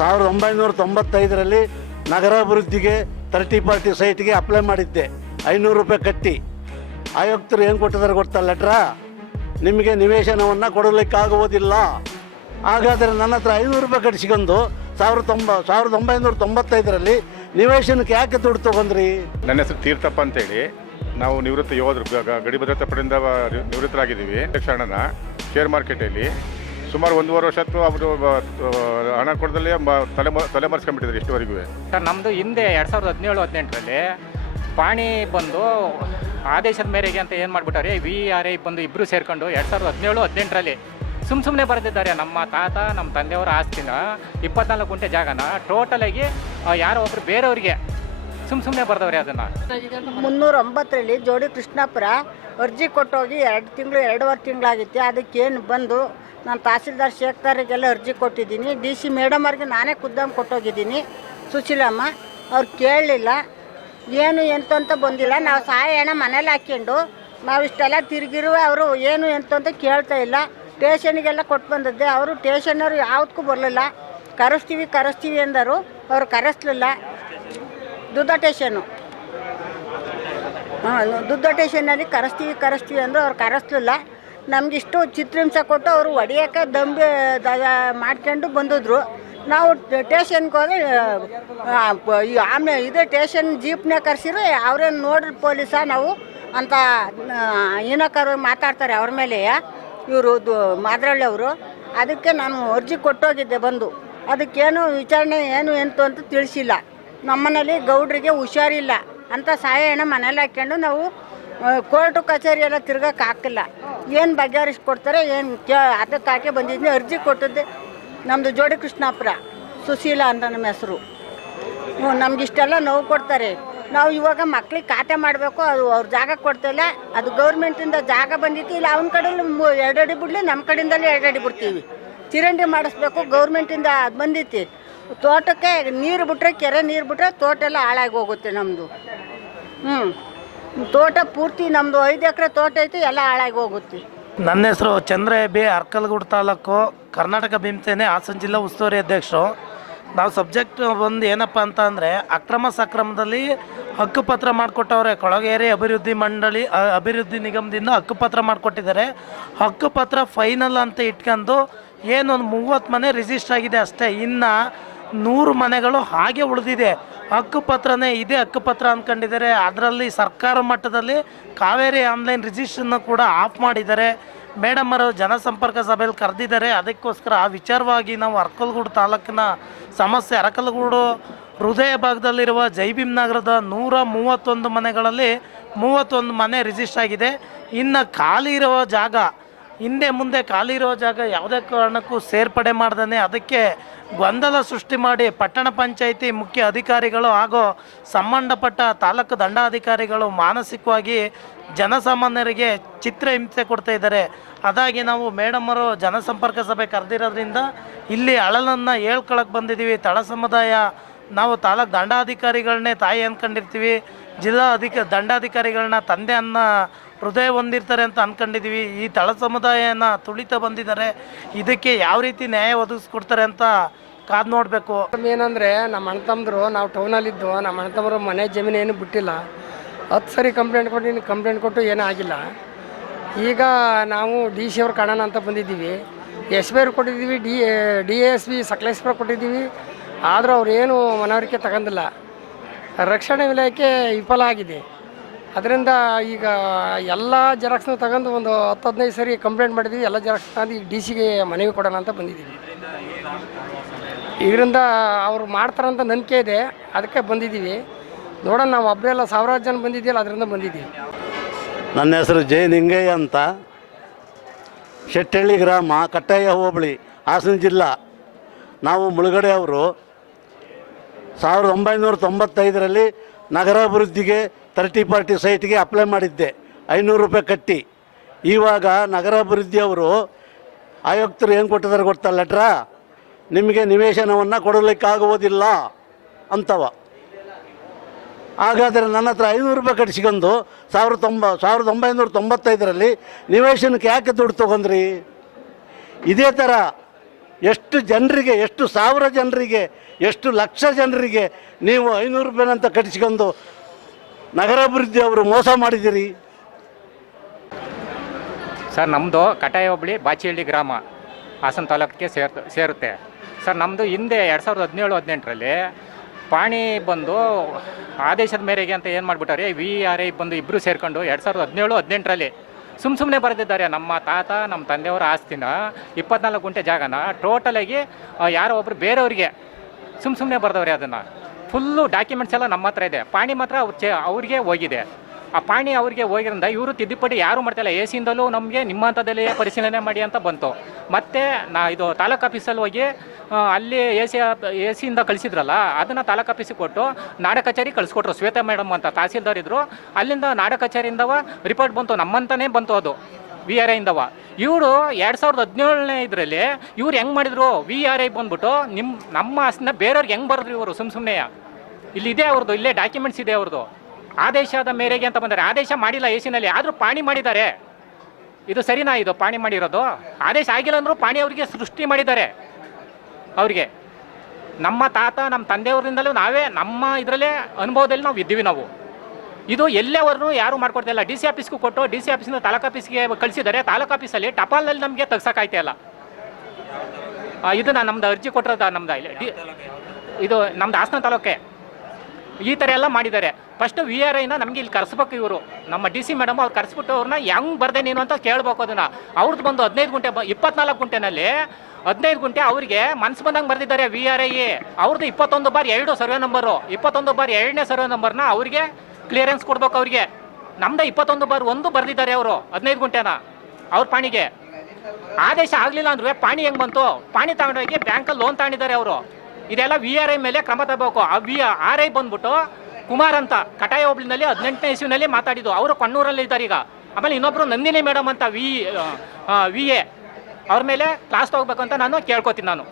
1995ರಲ್ಲಿ ನಗರಾಭಿವೃದ್ಧಿಗೆ 30-40 ಸೈಟ್ಗೆ ಅಪ್ಲೈ ಮಾಡಿದ್ದೆ. 500 ರೂಪಾಯಿ ಕಟ್ಟಿ. ಆಯುಕ್ತರು ಏನು ಕೊಟ್ಟಿದ್ದಾರೆ ಗೊತ್ತಾ ಲೆಟ್ರಾ? ನಿಮಗೆ ನಿವೇಶನವನ್ನು ಕೊಡಲಿಕ್ಕಾಗುವುದಿಲ್ಲ. ಹಾಗಾದರೆ ನನ್ನ ಹತ್ರ 500 ರೂಪಾಯಿ ಕಟ್ಟಿಸ್ಕೊಂಡು 1995ರಲ್ಲಿ ನಿವೇಶನಕ್ಕೆ ಯಾಕೆ ದುಡ್ಡು ತೊಗೊಂಡ್ರಿ? ನನ್ನ ಹೆಸರು ತೀರ್ಥಪ್ಪ ಅಂತೇಳಿ. ನಾವು ನಿವೃತ್ತ ಯೋಧರು, ಗಡಿ ಭದ್ರತಾ ಪಡೆಯಿಂದ ನಿವೃತ್ತರಾಗಿದ್ದೀವಿ. ಕ್ಷಣನ ಶೇರ್ ಮಾರ್ಕೆಟಲ್ಲಿ ಸುಮಾರು 1.5 ವರ್ಷತ್ತು ಅವರು ಹಣ ಕೊಡದಲ್ಲೇ ತಲೆಮರೆಸ್ಕೊಂಡ್ಬಿಟ್ಟಿದ್ರು ಇಷ್ಟುವರೆಗೂ. ಸರ್, ನಮ್ಮದು ಹಿಂದೆ 2017-18ರಲ್ಲಿ ಪಾಣಿ ಬಂದು ಆದೇಶದ ಮೇರೆಗೆ ಅಂತ ಏನು ಮಾಡಿಬಿಟ್ಟಾರೆ, VRI ಬಂದು ಇಬ್ಬರು ಸೇರಿಕೊಂಡು 2017-18ರಲ್ಲಿ ಸುಮ್ಮನೆ ಬರೆದಿದ್ದಾರೆ. ನಮ್ಮ ತಾತ ನಮ್ಮ ತಂದೆಯವರ ಆಸ್ತಿನ 24 ಗುಂಟೆ ಜಾಗನ ಟೋಟಲಾಗಿ ಯಾರೋ ಒಬ್ಬರು ಬೇರೆಯವರಿಗೆ ಸುಮ್ಮನೆ ಬರೆದವ್ರೆ. ಅದನ್ನು 309ರಲ್ಲಿ ಜೋಡಿ ಕೃಷ್ಣಾಪುರ ಅರ್ಜಿ ಕೊಟ್ಟೋಗಿ 2-2.5 ತಿಂಗಳಾಗಿತ್ತು. ಅದಕ್ಕೇನು ಬಂದು ನಾನು ತಹಸೀಲ್ದಾರ್ ಶೇಖ್ದಾರಿಗೆಲ್ಲ ಅರ್ಜಿ ಕೊಟ್ಟಿದ್ದೀನಿ. DC ಮೇಡಮ್ ಅವ್ರಿಗೆ ನಾನೇ ಖುದ್ದಾಗಿ ಕೊಟ್ಟೋಗಿದ್ದೀನಿ. ಸುಶೀಲಮ್ಮ ಅವ್ರು ಕೇಳಲಿಲ್ಲ, ಏನು ಎಂತ ಬಂದಿಲ್ಲ. ನಾವು ಸಹಾಯ ಹಣ ಮನೇಲಿ ಹಾಕ್ಕೊಂಡು ನಾವು ಇಷ್ಟೆಲ್ಲ ತಿರುಗಿರುವ ಅವರು ಏನು ಎಂತ ಕೇಳ್ತಾ ಇಲ್ಲ. ಟೇಷನ್ಗೆಲ್ಲ ಕೊಟ್ಟು ಬಂದದ್ದೆ. ಅವರು ಟೇಷನ್ನವರು ಯಾವುದಕ್ಕೂ ಬರಲಿಲ್ಲ. ಕರೆಸ್ತೀವಿ ಅಂದರು, ಅವರು ಕರೆಸ್ಲಿಲ್ಲ. ದುದ್ದ ಟೇಷನ್ನು ದುದ್ದ ಟೇಷನ್ನಲ್ಲಿ ಕರೆಸ್ತೀವಿ ಅಂದರು, ಅವ್ರು ಕರೆಸ್ಲಿಲ್ಲ. ನಮಗಿಷ್ಟು ಚಿತ್ರಹಿಂಸೆ ಕೊಟ್ಟು ಅವರು ಹೊಡಿಯೋಕ್ಕೆ ದಂಬೆ ಮಾಡ್ಕೊಂಡು ಬಂದಿದ್ರು. ನಾವು ಟೇಷನ್ಗೆ ಹೋದ್ರೆ ಆಮೇಲೆ ಇದೇ ಟೇಷನ್ ಜೀಪ್ನೇ ಕರೆಸಿರು. ಅವ್ರೇನು ನೋಡ್ರಿ ಪೊಲೀಸ ನಾವು ಅಂತ ಏನಕ್ಕಾರು ಮಾತಾಡ್ತಾರೆ ಅವ್ರ ಮೇಲೆ ಇವರು ಮಾದ್ರಳ್ಳಿ ಅವರು. ಅದಕ್ಕೆ ನಾನು ಅರ್ಜಿ ಕೊಟ್ಟೋಗಿದ್ದೆ ಬಂದು. ಅದಕ್ಕೇನು ವಿಚಾರಣೆ ಏನು ಎಂತು ಅಂತ ತಿಳಿಸಿಲ್ಲ. ನಮ್ಮನೇಲಿ ಗೌಡ್ರಿಗೆ ಹುಷಾರಿಲ್ಲ ಅಂತ ಸಹಾಯ ಹಣ ಮನೇಲಿ ಹಾಕ್ಕೊಂಡು ನಾವು ಕೋರ್ಟು ಕಚೇರಿ ಎಲ್ಲ ತಿರ್ಗಕ್ಕೆ ಹಾಕಿಲ್ಲ. ಏನು ಬಗೆಹರಿಸ್ಕೊಡ್ತಾರೆ ಏನು ಅದಕ್ಕೆ ಹಾಕಿ ಬಂದಿದ್ದೀನಿ. ಅರ್ಜಿ ಕೊಟ್ಟಿದ್ದೆ. ನಮ್ಮದು ಜೋಡಿ ಕೃಷ್ಣಾಪುರ, ಸುಶೀಲಾ ಅಂತ ನಮ್ಮ ಹೆಸರು. ನಮಗಿಷ್ಟೆಲ್ಲ ನೋವು ಕೊಡ್ತಾರೆ. ನಾವು ಇವಾಗ ಮಕ್ಳಿಗೆ ಖಾತೆ ಮಾಡಬೇಕು, ಅದು ಅವ್ರ ಜಾಗ ಕೊಡ್ತಾಯಿಲ್ಲ. ಅದು ಗೌರ್ಮೆಂಟಿಂದ ಜಾಗ ಬಂದಿತ್ತು. ಇಲ್ಲ ಅವನ ಕಡೆಯಲ್ಲಿ 2 ಅಡಿ ಬಿಡಲಿ, ನಮ್ಮ ಕಡೆಯಿಂದಲೇ 2 ಅಡಿ ಬಿಡ್ತೀವಿ. ಚಿರಂಡಿ ಮಾಡಿಸ್ಬೇಕು, ಗೌರ್ಮೆಂಟಿಂದ ಅದು ಬಂದಿತ್ತು. ತೋಟಕ್ಕೆ ನೀರು ಬಿಟ್ಟರೆ, ಕೆರೆ ನೀರು ಬಿಟ್ಟರೆ ತೋಟ ಎಲ್ಲ ಹಾಳಾಗಿ ಹೋಗುತ್ತೆ ನಮ್ಮದು. ತೋಟ ಪೂರ್ತಿ ನಮ್ಮದು 5 ಎಕರೆ ತೋಟ ಐತಿ, ಎಲ್ಲ ಹಾಳಾಗಿ ಹೋಗುತ್ತೆ. ನನ್ನ ಹೆಸರು ಚಂದ್ರ ಬಿ, ಅರ್ಕಲಗೂಡು ತಾಲೂಕು, ಕರ್ನಾಟಕ ಭೀಮಸೇನೆ, ಹಾಸನ ಜಿಲ್ಲಾ ಉಸ್ತುವಾರಿ ಅಧ್ಯಕ್ಷರು. ನಾವು ಸಬ್ಜೆಕ್ಟ್ ಬಂದು ಏನಪ್ಪ ಅಂತ ಅಂದರೆ, ಅಕ್ರಮ ಸಕ್ರಮದಲ್ಲಿ ಹಕ್ಕುಪತ್ರ ಮಾಡಿಕೊಟ್ಟವ್ರೆ. ಕೊಳಗೇರಿ ಅಭಿವೃದ್ಧಿ ನಿಗಮದಿಂದ ಹಕ್ಕುಪತ್ರ ಮಾಡಿಕೊಟ್ಟಿದ್ದಾರೆ. ಹಕ್ಕುಪತ್ರ ಫೈನಲ್ ಅಂತ ಇಟ್ಕೊಂಡು ಏನೊಂದು 30 ಮನೆ ರಿಜಿಸ್ಟರ್ ಆಗಿದೆ ಅಷ್ಟೇ. ಇನ್ನು 100 ಮನೆಗಳು ಹಾಗೆ ಉಳಿದಿದೆ. ಹಕ್ಕುಪತ್ರನೇ ಇದೇ ಹಕ್ಕುಪತ್ರ ಅಂದ್ಕೊಂಡಿದ್ದಾರೆ. ಅದರಲ್ಲಿ ಸರ್ಕಾರ ಮಟ್ಟದಲ್ಲಿ ಕಾವೇರಿ ಆನ್ಲೈನ್ ರಿಜಿಸ್ಟ್ರನ್ನ ಕೂಡ ಆಫ್ ಮಾಡಿದ್ದಾರೆ. ಮೇಡಮ್ ಅವರು ಜನಸಂಪರ್ಕ ಸಭೆಯಲ್ಲಿ ಕರೆದಿದ್ದಾರೆ. ಅದಕ್ಕೋಸ್ಕರ ಆ ವಿಚಾರವಾಗಿ ನಾವು ಅರಕಲಗೂಡು ತಾಲೂಕಿನ ಸಮಸ್ಯೆ, ಅರಕಲಗೂಡು ಹೃದಯ ಭಾಗದಲ್ಲಿರುವ ಜೈಭೀಮ್ ನಗರದ 131 ಮನೆಗಳಲ್ಲಿ 31 ಮನೆ ರಿಜಿಸ್ಟರ್ ಆಗಿದೆ. ಇನ್ನು ಖಾಲಿ ಇರುವ ಜಾಗ, ಹಿಂದೆ ಮುಂದೆ ಖಾಲಿ ಇರೋ ಜಾಗ ಯಾವುದೇ ಕಾರಣಕ್ಕೂ ಸೇರ್ಪಡೆ ಮಾಡ್ದೇ ಅದಕ್ಕೆ ಗೊಂದಲ ಸೃಷ್ಟಿ ಮಾಡಿ ಪಟ್ಟಣ ಪಂಚಾಯಿತಿ ಮುಖ್ಯ ಅಧಿಕಾರಿಗಳು ಹಾಗೂ ಸಂಬಂಧಪಟ್ಟ ತಾಲೂಕು ದಂಡಾಧಿಕಾರಿಗಳು ಮಾನಸಿಕವಾಗಿ ಜನಸಾಮಾನ್ಯರಿಗೆ ಚಿತ್ರಹಿಂಸೆ ಕೊಡ್ತಾ ಇದ್ದಾರೆ. ಅದಾಗಿ ನಾವು ಮೇಡಮ್ ಅವರು ಜನಸಂಪರ್ಕ ಸಭೆ ಕರೆದಿರೋದ್ರಿಂದ ಇಲ್ಲಿ ಅಳಲನ್ನು ಹೇಳ್ಕೊಳಕ್ಕೆ ಬಂದಿದ್ದೀವಿ. ತಳ ಸಮುದಾಯ ನಾವು ತಾಲೂಕು ದಂಡಾಧಿಕಾರಿಗಳನ್ನೇ ತಾಯಿ ಅಂದ್ಕೊಂಡಿರ್ತೀವಿ. ಜಿಲ್ಲಾ ದಂಡಾಧಿಕಾರಿಗಳನ್ನ ತಂದೆ ಅನ್ನ ಹೃದಯ ಹೊಂದಿರ್ತಾರೆ ಅಂತ ಅಂದ್ಕೊಂಡಿದ್ದೀವಿ. ಈ ತಳ ಸಮುದಾಯನ ತುಳಿತ ಬಂದಿದ್ದಾರೆ. ಇದಕ್ಕೆ ಯಾವ ರೀತಿ ನ್ಯಾಯ ಒದಗಿಸ್ಕೊಡ್ತಾರೆ ಅಂತ ಕಾದು ನೋಡಬೇಕು. ಏನಂದರೆ, ನಮ್ಮ ಅಣ್ಣ ತಮ್ಮದ್ರು ನಾವು ಟೌನಲ್ಲಿದ್ದು, ನಮ್ಮ ಅಣ್ಣ ತಮ್ಮರು ಮನೆ ಜಮೀನು ಏನು ಬಿಟ್ಟಿಲ್ಲ. 10 ಸರಿ ಕಂಪ್ಲೇಂಟ್ ಕೊಟ್ಟು ಏನೂ ಆಗಿಲ್ಲ. ಈಗ ನಾವು DC ಅವ್ರು ಕಾಣೋಣ ಅಂತ ಬಂದಿದ್ದೀವಿ. SB ಅವ್ರು ಕೊಟ್ಟಿದ್ದೀವಿ, DASP ಸಕಲೇಶ್ವರ ಕೊಟ್ಟಿದ್ದೀವಿ. ಆದರೂ ಅವ್ರೇನು ಮನವರಿಕೆ ತಗೊಂಡಿಲ್ಲ. ರಕ್ಷಣಾ ಇಲಾಖೆ ವಿಫಲ ಆಗಿದೆ. ಅದರಿಂದ ಈಗ ಎಲ್ಲ ಜೆರಾಕ್ಸ್ನ ತಗೊಂಡು ಒಂದು 10-15 ಸರಿ ಕಂಪ್ಲೇಂಟ್ ಮಾಡಿದ್ದೀವಿ. ಎಲ್ಲ ಜೆರಾಕ್ಸ್ ತಗೊಂಡು ಈಗ DCಗೆ ಮನವಿ ಕೊಡೋಣ ಅಂತ ಬಂದಿದ್ದೀವಿ. ಇದರಿಂದ ಅವರು ಮಾಡ್ತಾರಂತ ನಂಬಿಕೆ ಇದೆ, ಅದಕ್ಕೆ ಬಂದಿದ್ದೀವಿ. ನೋಡೋಣ, ನಾವು ಒಬ್ಬರೆಲ್ಲ 1000 ಜನ ಬಂದಿದ್ದೀವಲ್ಲ, ಅದರಿಂದ ಬಂದಿದ್ದೀವಿ. ನನ್ನ ಹೆಸರು ಜೆ ನಿಂಗಯ್ಯ ಅಂತ, ಶೆಟ್ಟಳ್ಳಿ ಗ್ರಾಮ, ಕಟ್ಟಯ್ಯ ಹೋಬಳಿ, ಹಾಸನ ಜಿಲ್ಲಾ. ನಾವು ಮುಳುಗಡೆ ಅವರು 1995ರಲ್ಲಿ ನಗರಾಭಿವೃದ್ಧಿಗೆ 30-40 ಸೈಟ್ಗೆ ಅಪ್ಲೈ ಮಾಡಿದ್ದೆ. 500 ರೂಪಾಯಿ ಕಟ್ಟಿ. ಇವಾಗ ನಗರಾಭಿವೃದ್ಧಿಯವರು ಆಯುಕ್ತರು ಏನು ಕೊಟ್ಟಿದ್ದಾರೆ ಗೊತ್ತಾ ಲೆಟ್ರಾ? ನಿಮಗೆ ನಿವೇಶನವನ್ನು ಕೊಡಲಿಕ್ಕಾಗುವುದಿಲ್ಲ ಅಂತವ. ಹಾಗಾದರೆ ನನ್ನ ಹತ್ರ 500 ರೂಪಾಯಿ ಕಟ್ಟಿಸ್ಕೊಂಡು 1995ರಲ್ಲಿ ನಿವೇಶನಕ್ಕೆ ಯಾಕೆ ದುಡ್ಡು ತೊಗೊಂಡ್ರಿ? ಇದೇ ಥರ ಎಷ್ಟು ಜನರಿಗೆ, ಎಷ್ಟು ಸಾವಿರ ಜನರಿಗೆ, ಎಷ್ಟು ಲಕ್ಷ ಜನರಿಗೆ ನೀವು 500 ರೂಪಾಯಿನಂತ ಕಟ್ಟಿಸ್ಕೊಂಡು ನಗರಾಭಿವೃದ್ಧಿ ಅವರು ಮೋಸ ಮಾಡಿದ್ದೀರಿ. ಸರ್ ನಮ್ಮದು ಕಟಾಯ ಹೋಬಳಿ ಬಾಚಿಹಳ್ಳಿ ಗ್ರಾಮ ಹಾಸನ ತಾಲೂಕಿಗೆ ಸೇರುತ್ತೆ. ಸರ್ ನಮ್ಮದು ಹಿಂದೆ 2017-18ರಲ್ಲಿ ಪಾಣಿ ಬಂದು ಆದೇಶದ ಮೇರೆಗೆ ಅಂತ ಏನು ಮಾಡಿಬಿಟ್ಟಾರೆ, VRI ಬಂದು ಇಬ್ಬರು ಸೇರ್ಕೊಂಡು 2017-18ರಲ್ಲಿ ಸುಮ್ಮನೆ ಬರೆದಿದ್ದಾರೆ. ನಮ್ಮ ತಾತ ನಮ್ಮ ತಂದೆಯವರ ಆಸ್ತಿನ 24 ಗುಂಟೆ ಜಾಗನ ಟೋಟಲಾಗಿ ಯಾರೋ ಒಬ್ಬರು ಬೇರೆಯವ್ರಿಗೆ ಸುಮ್ಮನೆ ಬರೆದವ್ರೆ. ಅದನ್ನು ಫುಲ್ಲು ಡಾಕ್ಯುಮೆಂಟ್ಸ್ ಎಲ್ಲ ನಮ್ಮ ಹತ್ರ ಇದೆ. ಪಾಣಿ ಮಾತ್ರ ಅವ್ರಿಗೆ ಹೋಗಿದೆ. ಆ ಪಾಣಿ ಅವ್ರಿಗೆ ಹೋಗಿರೋದ್ರಿಂದ ಇವರು ತಿದ್ದುಪಡಿ ಯಾರು ಮಾಡ್ತಾಯಿಲ್ಲ. ಎಸಿಯಿಂದಲೂ ನಮಗೆ ನಿಮ್ಮ ಹಂತದಲ್ಲಿ ಪರಿಶೀಲನೆ ಮಾಡಿ ಅಂತ ಬಂತು. ಮತ್ತು ಇದು ತಾಲೂಕು ಆಫೀಸಲ್ಲಿ ಹೋಗಿ ಅಲ್ಲಿ ಎಸಿಯಿಂದ ಕಳಿಸಿದ್ರಲ್ಲ, ಅದನ್ನು ತಾಲೂಕು ಆಫೀಸಿಗೆ ಕೊಟ್ಟು ನಾಡ ಕಚೇರಿ ಕಳಿಸ್ಕೊಟ್ರು. ಶ್ವೇತಾ ಮೇಡಮ್ ಅಂತ ತಹಸೀಲ್ದಾರ್ ಇದ್ದರು. ಅಲ್ಲಿಂದ ನಾಡ ಕಚೇರಿಯಿಂದವ ರಿಪೋರ್ಟ್ ಬಂತು, ನಮ್ಮಂತನೇ ಬಂತು ಅದು VRIಯಿಂದವ. ಇವರು 2017ನೇ ಇದರಲ್ಲಿ ಇವ್ರು ಹೆಂಗೆ ಮಾಡಿದ್ರು, VRI ಬಂದ್ಬಿಟ್ಟು ನಮ್ಮ ಆಸ್ತಿನ ಬೇರೆಯವ್ರಿಗೆ ಹೆಂಗೆ ಬರೆದ್ರು ಇವರು ಸುಮ್ಮನೆ. ಇಲ್ಲಿದೆ ಅವ್ರದ್ದು, ಇಲ್ಲೇ ಡಾಕ್ಯುಮೆಂಟ್ಸ್ ಇದೆ ಅವ್ರದ್ದು. ಆದೇಶದ ಮೇರೆಗೆ ಅಂತ ಬಂದರೆ ಆದೇಶ ಮಾಡಿಲ್ಲ ಎಸಿನಲ್ಲಿ, ಆದರೂ ಪಾಣಿ ಮಾಡಿದ್ದಾರೆ. ಇದು ಸರಿನಾ? ಇದು ಪಾಣಿ ಮಾಡಿರೋದು ಆದೇಶ ಆಗಿಲ್ಲ ಅಂದರೂ ಪಾಣಿ ಅವರಿಗೆ ಸೃಷ್ಟಿ ಮಾಡಿದ್ದಾರೆ. ಅವ್ರಿಗೆ ನಮ್ಮ ತಾತ ನಮ್ಮ ತಂದೆಯವರಿಂದಲೂ ನಾವೇ ನಮ್ಮ ಇದರಲ್ಲೇ ಅನುಭವದಲ್ಲಿ ನಾವು ಇದ್ದೀವಿ. ನಾವು ಇದು ಎಲ್ಲೇವರೆಗೂ ಯಾರು ಮಾಡ್ಕೊಡ್ತಾಯಿಲ್ಲ. DC ಆಫೀಸ್ಗೂ ಕೊಟ್ಟು DC ಆಫೀಸಿಂದ ತಾಲೂಕು ಆಫೀಸ್ಗೆ ಕಳಿಸಿದ್ದಾರೆ. ತಾಲೂಕು ಆಫೀಸಲ್ಲಿ ಟಪಾಲಲ್ಲಿ ನಮಗೆ ತೆಗ್ಸೋಕ್ಕಾಯ್ತಾ. ಇದನ್ನು ನಮ್ದು ಅರ್ಜಿ ಕೊಟ್ಟಿರೋದು ನಮ್ದು ಇದು ನಮ್ದು ಹಾಸನ ತಾಲೂಕೆ. ಈ ಥರ ಎಲ್ಲ ಮಾಡಿದ್ದಾರೆ. ಫಸ್ಟು VRIನ ನಮಗೆ ಇಲ್ಲಿ ಕರೆಸ್ಬೇಕು ಇವರು, ನಮ್ಮ DC ಮೇಡಮ್ ಅವ್ರು ಕರೆಸ್ಬಿಟ್ಟು ಅವ್ರನ್ನ ಹೆಂಗೆ ಬರ್ದೆ ನೀನು ಅಂತ ಕೇಳ್ಬೇಕು. ಅದನ್ನು ಅವ್ರದ್ದು ಬಂದು 15 ಗುಂಟೆ 24 ಗುಂಟೆನಲ್ಲಿ 15 ಗುಂಟೆ ಅವ್ರಿಗೆ ಮನ್ಸು ಬಂದಂಗೆ ಬರೆದಿದ್ದಾರೆ VRI. ಅವ್ರದ್ದು 21/2 ಸರ್ವೆ ನಂಬರು, 21/2ನೇ ಸರ್ವೆ ನಂಬರ್ನ ಅವ್ರಿಗೆ ಕ್ಲಿಯರೆನ್ಸ್ ಕೊಡ್ಬೇಕು. ಅವ್ರಿಗೆ ನಮ್ದು 21/1 ಬರೆದಿದ್ದಾರೆ ಅವರು 15 ಗುಂಟೆನ ಅವ್ರ ಪಾಣಿಗೆ. ಆದೇಶ ಆಗಲಿಲ್ಲ ಅಂದ್ರೆ ಪಾಣಿ ಹೆಂಗೆ ಬಂತು? ಪಾಣಿ ತಗೊಂಡೋಗಿ ಬ್ಯಾಂಕಲ್ಲಿ ಲೋನ್ ತಗೊಂಡಿದ್ದಾರೆ ಅವರು. ಇದೆಲ್ಲ VRI ಮೇಲೆ ಕ್ರಮ ತಗೋಬೇಕು. ಆ RI ಬಂದ್ಬಿಟ್ಟು ಕುಮಾರ್ ಅಂತ ಕಟಾಯ ಹೋಬಳಿನಲ್ಲಿ 18ನೇ ಇಸ್ವಿನಲ್ಲಿ ಮಾತಾಡಿದ್ದು. ಅವರು ಕಣ್ಣೂರಲ್ಲಿ ಇದ್ದಾರೆ ಈಗ. ಆಮೇಲೆ ಇನ್ನೊಬ್ರು ನಂದಿನಿ ಮೇಡಮ್ ಅಂತ VA ಅವ್ರ ಮೇಲೆ ಕ್ಲಾಸ್ ತಗೋಬೇಕು ಅಂತ ನಾನು ಕೇಳ್ಕೊತೀನಿ ನಾನು.